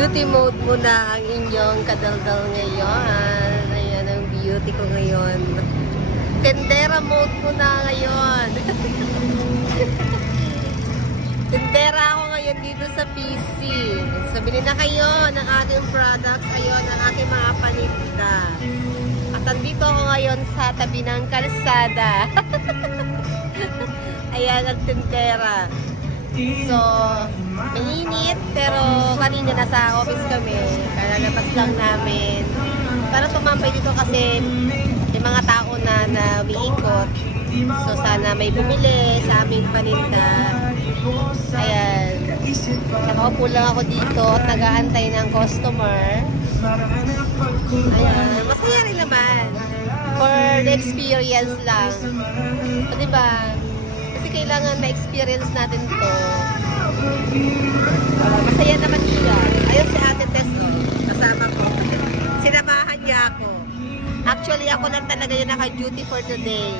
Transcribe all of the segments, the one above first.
Beauty mode muna ang inyong kadaldal ngayon. Ayan ang beauty ko ngayon. Tendera mode muna ngayon. Tendera ako ngayon dito sa PC. So, bili na kayo ng ating products. Ayun, ang aking mga paninda. At andito ako ngayon sa tabi ng kalsada. Ayan ang tendera. So, mainit, pero kanina nasa office kami. Kaya labas lang namin. Para tumambay dito kasi may mga tao na umiikot. So, sana may bumili sa aming paninda. Ayan. Nakaupo lang ako dito at nag-aantay ng customer. Ayan. Masaya rin naman. For the experience lang. So, diba? Kasi kailangan ma-experience natin to. Masaya naman siya. Ayun si Ate Tess, kasama ko. Sinamahan niya ako. Actually, ako lang talaga yung naka-duty for today.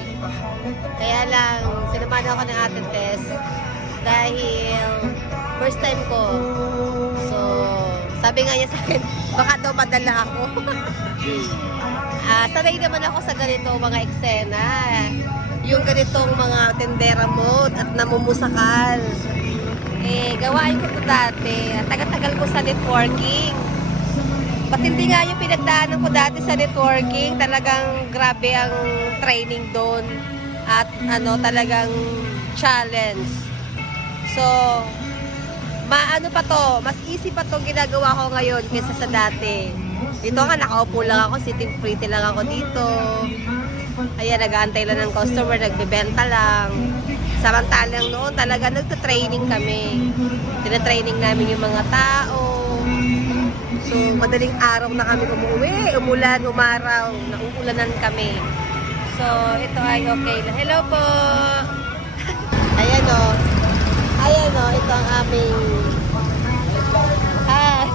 Kaya lang, sinamahan ako ng Ate Tess. Dahil, first time ko. So, sabi nga niya sa akin, baka daw madala ako. Sanay naman ako sa ganito mga eksena. Yung ganitong mga tendera mode at namumusakal. Gawain ko ito dati. Tagal-tagal ko sa networking. Patindi nga yung pinagdaanan ko dati sa networking. Talagang grabe ang training doon. At talagang challenge. So, maano pa to, mas easy pa to ginagawa ko ngayon kaysa sa dati. Dito nga, nakaupo lang ako, sitting pretty lang ako dito. Ayan, nag-aantay lang ng customer, nagbebenta lang. Samantalang noon, talaga nagta-training kami. Tina-training namin yung mga tao. So, madaling araw na kami umuwi, umulan, umaraw, nauulanan kami. So, ito ay okay na. Hello po! Ayan o. Ayan o, ito ang aming... Hi!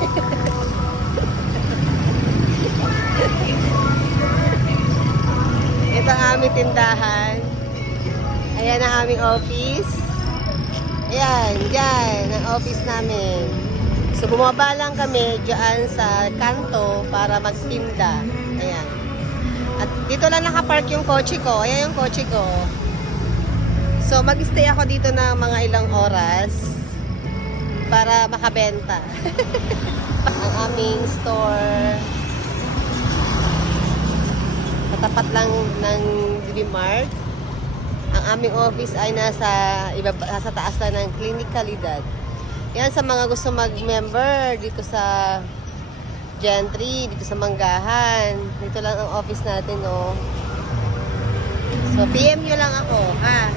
Ito ang aming tindahan. Ayan ang aming office. Ayan, dyan ang office namin. So, bumaba lang kami dyan sa kanto para magtinda. Ayan. At dito lang nakapark yung kotse ko. Ayan yung kotse ko. So, mag-stay ako dito ng mga ilang oras para makabenta. Ang aming store. Katapat lang ng DBMart. Ang aming office ay nasa taas lang ng Klinikalidad. Yan sa mga gusto mag-member dito sa Gentry, dito sa Manggahan. Dito lang ang office natin, no. So, PM nyo lang ako, ha.